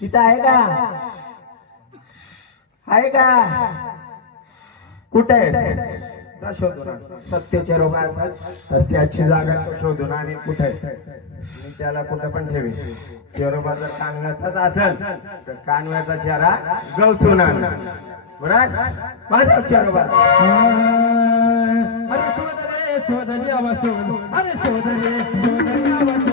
तिथं आहे का? आहे का? कुठे शोधून सत्तेचे रोग असतात तर त्याची जागा शोधून आणि कुठे मी त्याला कुठे पण ठेवी. चेरोबा जर कानव्याचाच असेल तर कानव्याचा चेहरा गवसून आण बरं माझा चेरोबा. अरे शोधरे शोधरी आवाज अरे शोधरे शोधरी आवाज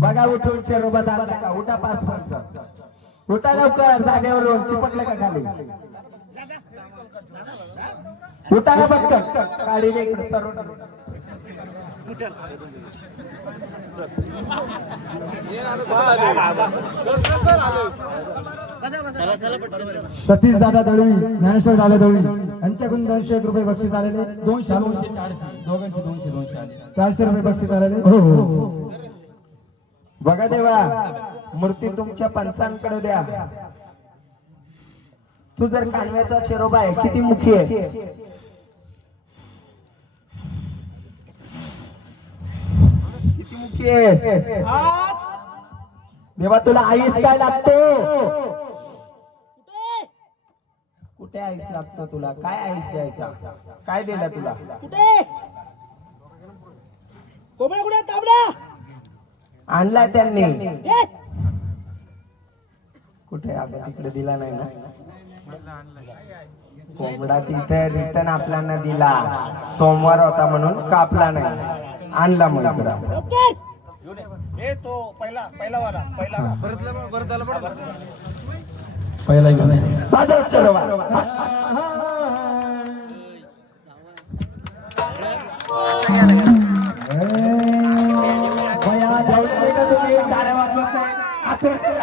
बघा उठून चेरोबा आणला का? उठा 5 पंच. उठा लवकर जागेवरून. चिपकले का खाली? उठा ना पटकन. काढी दे इकडे सर्व. सतीश दादा दळवी, ज्ञानेश्वर दादा दळवी यांच्याकडून 201 रुपये बक्षीस आलेले. 200 दोघांचे 200 400 रुपये बक्षीस आलेले. हो हो. बघा देवा, मूर्ती तुमच्या पंचांकडे द्या. तू जर कानव्याचा चेरोबा आहे, किती मुखी आहे? किती मुखी आहेस? देवा तुला आईस काय लागतो? कुठे आईस लागतो तुला? काय आईस द्यायचा? काय दिला तुला? कोंबडा कुठे? तांबडा आणलाय त्यांनी. कुठे? आपण तिकडे दिला नाही ना. कोंबडा तिथे रिटर्न आपल्याला दिला. सोमवार होता म्हणून कापला नाही, आणला मग इकडं. तो पहिला वाला पहिला घेऊन ये. बाजार चेरोबा. बया, जेवढे तुम्ही गाड्या वाजवत नाही.